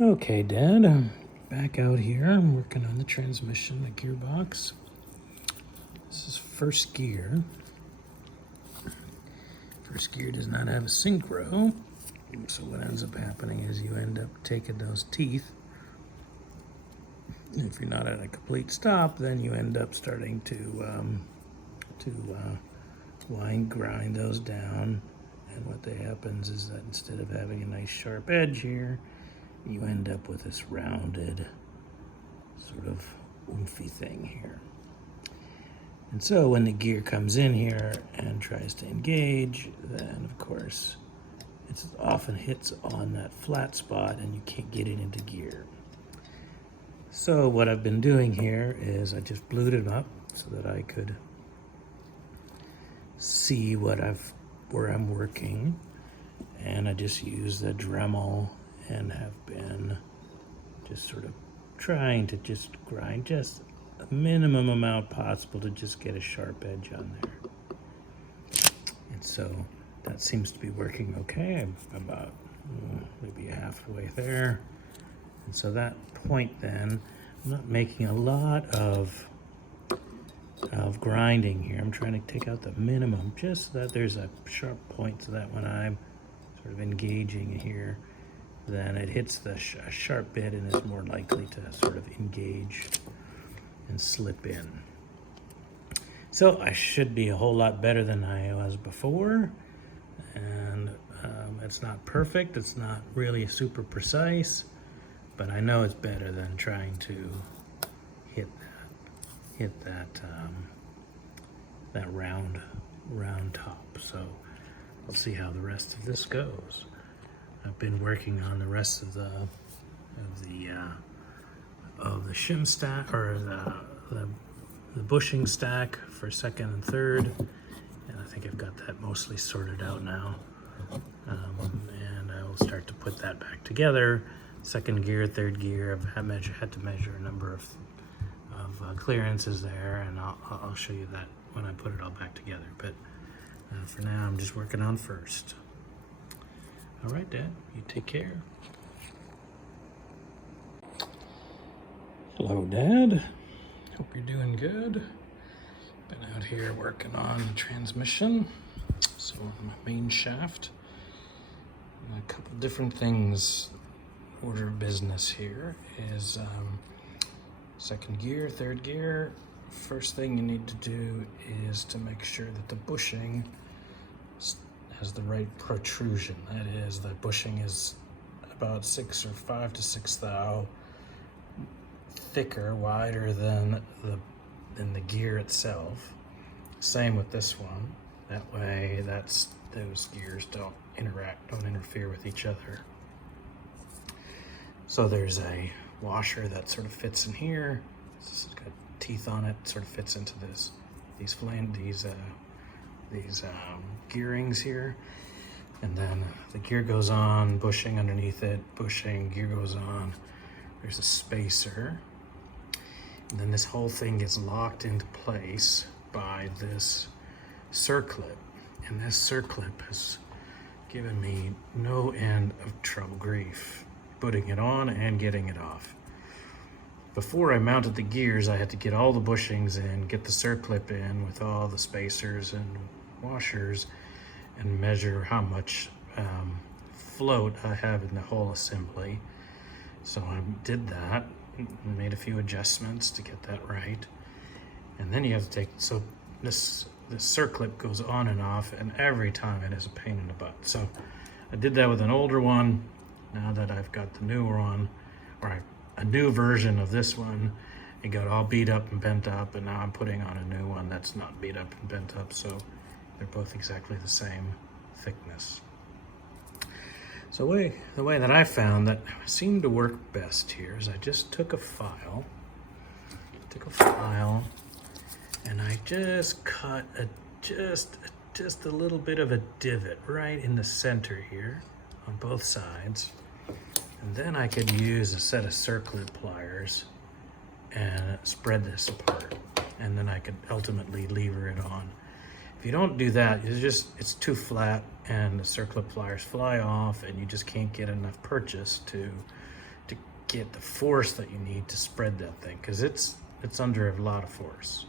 Okay, Dad, I'm back out here. I'm working on the transmission, the gearbox. This is first gear. First gear does not have a synchro, so what ends up happening is you end up taking those teeth. If you're not at a complete stop, then you end up starting to grind those down. And what happens is that instead of having a nice sharp edge here, you end up with this rounded sort of oomphy thing here. And so when the gear comes in here and tries to engage, then of course it often hits on that flat spot and you can't get it into gear. So what I've been doing here is I just blued it up so that I could see where I'm working, and I just use the Dremel and have been just sort of trying to just grind just a minimum amount possible to just get a sharp edge on there. And so that seems to be working okay. I'm about maybe halfway there. And so that point then, I'm not making a lot of grinding here. I'm trying to take out the minimum just so that there's a sharp point so that when I'm sort of engaging here, then it hits the sharp bit and is more likely to sort of engage and slip in. So I should be a whole lot better than I was before, and it's not perfect, it's not really super precise, but I know it's better than trying to hit that round top. So we'll see how the rest of this goes. I've been working on the rest of the shim stack, or the bushing stack for second and third, and I think I've got that mostly sorted out now. And I will start to put that back together. Second gear, third gear, I've had to measure a number of clearances there, and I'll show you that when I put it all back together. But for now, I'm just working on first. All right, Dad, you take care. Hello, Dad. Hope you're doing good. Been out here working on the transmission, so my main shaft. And a couple different things. Order of business here is second gear, third gear. First thing you need to do is to make sure that the bushing has the right protrusion. That is, the bushing is about 5 to 6 thou thicker, wider than the gear itself. Same with this one. That way, those gears don't interfere with each other. So there's a washer that sort of fits in here. It's got teeth on it. Sort of fits into these gearings here. And then the gear goes on, bushing underneath it, bushing, gear goes on. There's a spacer. And then this whole thing gets locked into place by this Circlip. And this Circlip has given me no end of grief putting it on and getting it off. Before I mounted the gears, I had to get all the bushings in, get the Circlip in with all the spacers and washers, and measure how much float I have in the whole assembly. So I did that and made a few adjustments to get that right. And then you have to take, so this Circlip goes on and off, and every time it is a pain in the butt. So I did that with an older one. Now that I've got the newer one, or a new version of this one, it got all beat up and bent up, and now I'm putting on a new one that's not beat up and bent up, so they're both exactly the same thickness. So the way that I found that seemed to work best here is I just took a file, and I just cut just a little bit of a divot right in the center here on both sides. And then I could use a set of Circlip pliers and spread this apart. And then I could ultimately lever it on. If you don't do that, it's too flat and the Circlip pliers fly off, and you just can't get enough purchase to get the force that you need to spread that thing, because it's under a lot of force.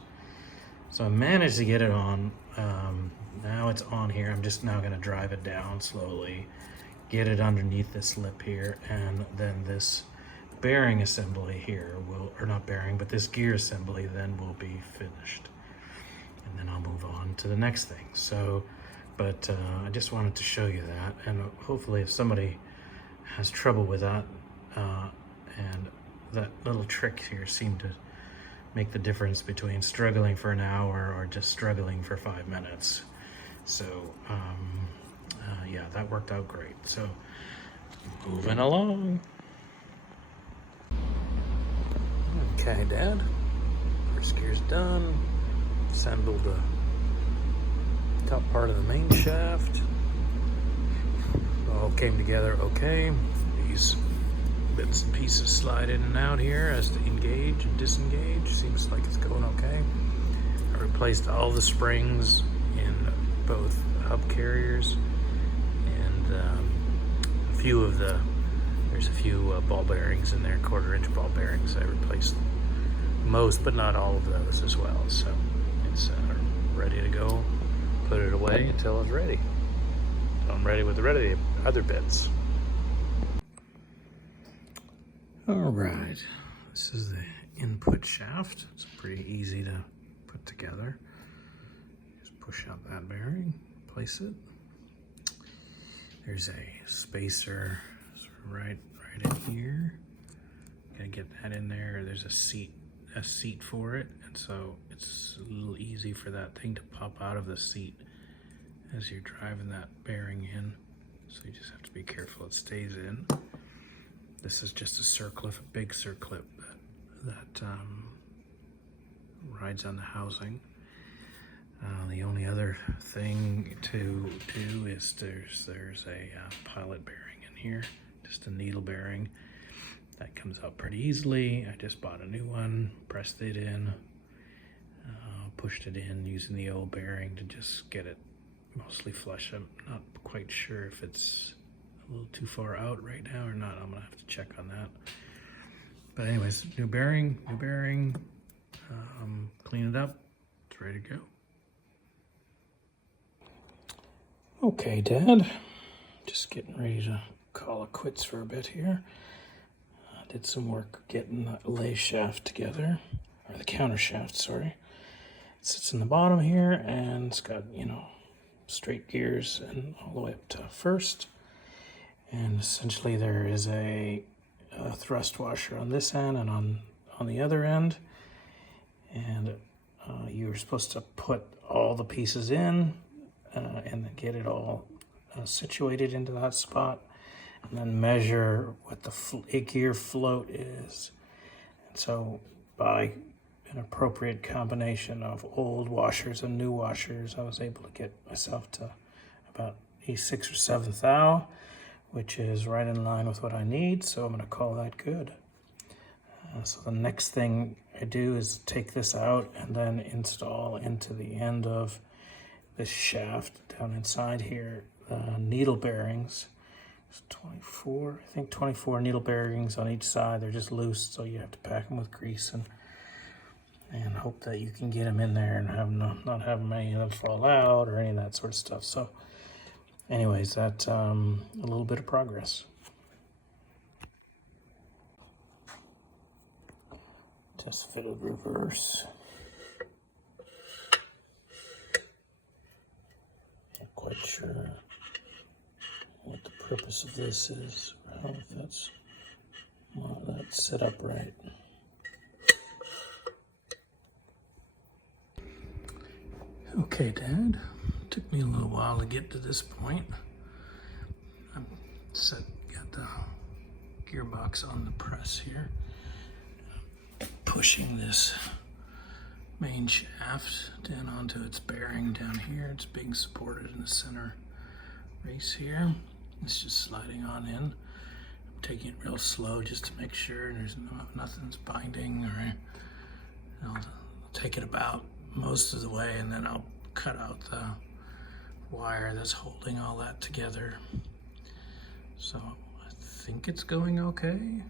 So I managed to get it on. Now it's on here. I'm just now going to drive it down slowly, get it underneath this lip here, and then this bearing assembly here will, or not bearing, but this gear assembly then will be finished. And then I'll move on to the next thing. So, but I just wanted to show you that, and hopefully if somebody has trouble with that, and that little trick here seemed to make the difference between struggling for an hour or just struggling for 5 minutes. So yeah, that worked out great. So moving along. Okay, Dad, first gear's done. Assembled the top part of the main shaft. All came together okay. These bits and pieces slide in and out here as to engage and disengage. Seems like it's going okay. I replaced all the springs in both hub carriers, and there's a few ball bearings in there, 1/4-inch ball bearings. I replaced most, but not all of those as well. So it's ready to go. Put it away until it's ready. So I'm ready with the other bits. All right, this is the input shaft. It's pretty easy to put together. Just push out that bearing, place it. There's a spacer right in here. Gotta get that in there. There's a seat for it, and so it's a little easy for that thing to pop out of the seat as you're driving that bearing in. So you just have to be careful it stays in. This is just a Circlip, a big Circlip that rides on the housing. The only other thing to do is there's a pilot bearing in here, just a needle bearing. That comes out pretty easily. I just bought a new one, pressed it in, pushed it in using the old bearing to just get it mostly flush. I'm not quite sure if it's a little too far out right now or not. I'm gonna have to check on that. But anyways, new bearing, clean it up, it's ready to go. Okay, Dad, just getting ready to call it quits for a bit here. Did some work getting the lay shaft together, or the counter shaft, sorry. It sits in the bottom here, and it's got, straight gears and all the way up to first. And essentially there is a thrust washer on this end and on the other end. And you're supposed to put all the pieces in and then get it all situated into that spot, and then measure what the gear float is. And so by an appropriate combination of old washers and new washers, I was able to get myself to about a 6 or 7 thou, which is right in line with what I need, so I'm going to call that good. So the next thing I do is take this out and then install into the end of this shaft down inside here needle bearings. It's 24 needle bearings on each side. They're just loose, so you have to pack them with grease and hope that you can get them in there and not have any of them fall out or any of that sort of stuff. So anyways, that's a little bit of progress. Test fitted reverse. Not quite sure what the purpose of this is. I don't know if that's set up right. Okay, Dad. Took me a little while to get to this point. Got the gearbox on the press here. Pushing this main shaft down onto its bearing down here. It's being supported in the center race here. It's just sliding on in. I'm taking it real slow just to make sure nothing's binding, or I'll take it about most of the way, and then I'll cut out the wire that's holding all that together. So I think it's going okay.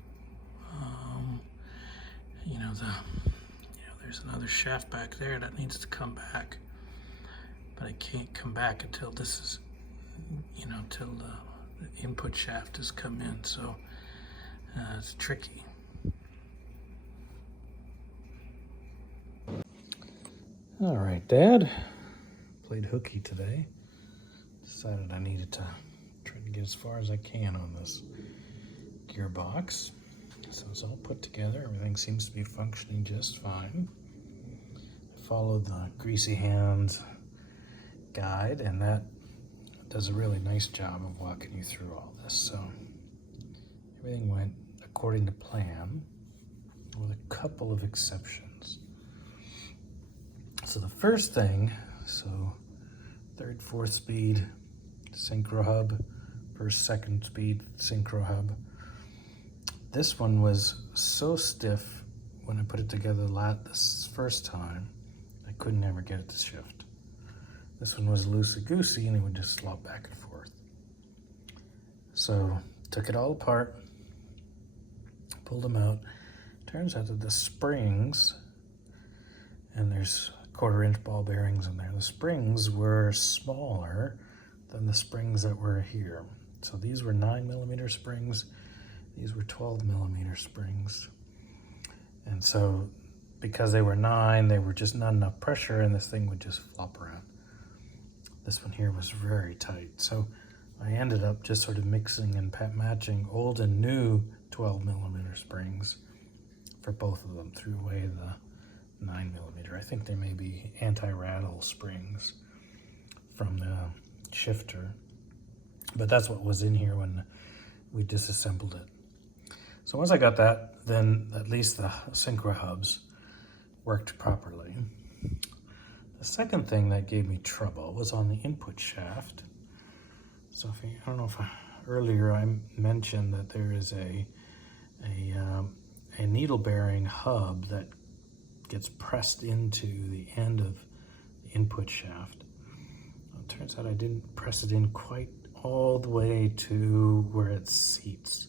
there's another shaft back there that needs to come back, but it can't come back until this is, till the input shaft has come in. So it's tricky. All right, Dad. Played hooky today. Decided I needed to try to get as far as I can on this gearbox. So it's all put together. Everything seems to be functioning just fine. I followed the Greasy Hands guide, and that does a really nice job of walking you through all this. So everything went according to plan, with a couple of exceptions. So the first thing, third, fourth speed synchro hub, first, second speed synchro hub. This one was so stiff when I put it together this first time, I couldn't ever get it to shift. This one was loosey-goosey and it would just slop back and forth. So took it all apart, pulled them out. Turns out that the springs, and there's 1/4 inch ball bearings in there, the springs were smaller than the springs that were here. So these were 9mm springs, these were 12mm springs. And so because they were 9, they were just not enough pressure and this thing would just flop around. This one here was very tight. So I ended up just sort of mixing and matching old and new 12mm springs for both of them. Threw away the 9mm. I think they may be anti-rattle springs from the shifter, but that's what was in here when we disassembled it. So once I got that, then at least the synchro hubs worked properly. The second thing that gave me trouble was on the input shaft. So I don't know if earlier I mentioned that there is a needle bearing hub that gets pressed into the end of the input shaft. It turns out I didn't press it in quite all the way to where it seats.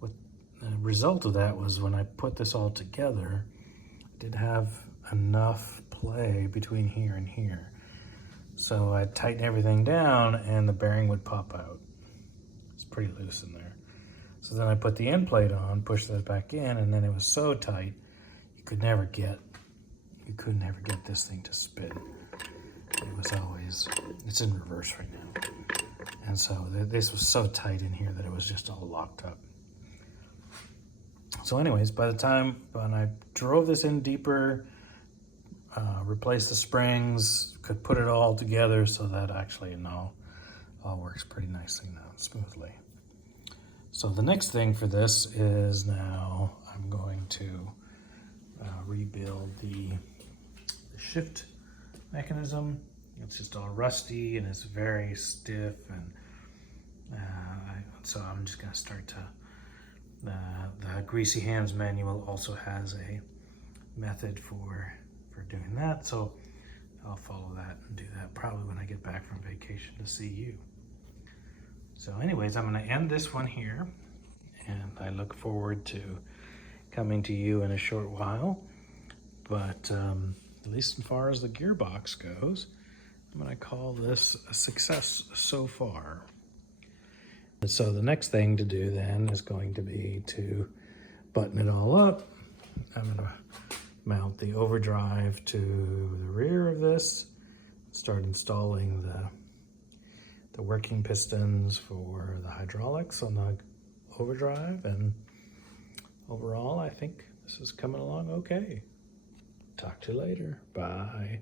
What the result of that was when I put this all together, I did have enough play between here and here. So I'd tighten everything down and the bearing would pop out. It's pretty loose in there. So then I put the end plate on, pushed that back in, and then it was so tight you could never get this thing to spin. It was always, it's in reverse right now. And so this was so tight in here that it was just all locked up. So anyways, by the time when I drove this in deeper, replaced the springs, could put it all together so that actually now all works pretty nicely now, smoothly. So the next thing for this is now I'm going to rebuild the shift mechanism. It's just all rusty and it's very stiff, and so I'm just going to start to, the Greasy Hands manual also has a method for doing that, so I'll follow that and do that probably when I get back from vacation to see you. So anyways, I'm going to end this one here, and I look forward to coming to you in a short while. But at least as far as the gearbox goes, I'm going to call this a success so far. And so the next thing to do then is going to be to button it all up. I'm going to mount the overdrive to the rear of this, start installing the working pistons for the hydraulics on the overdrive, and overall I think this is coming along okay. Talk to you later. Bye.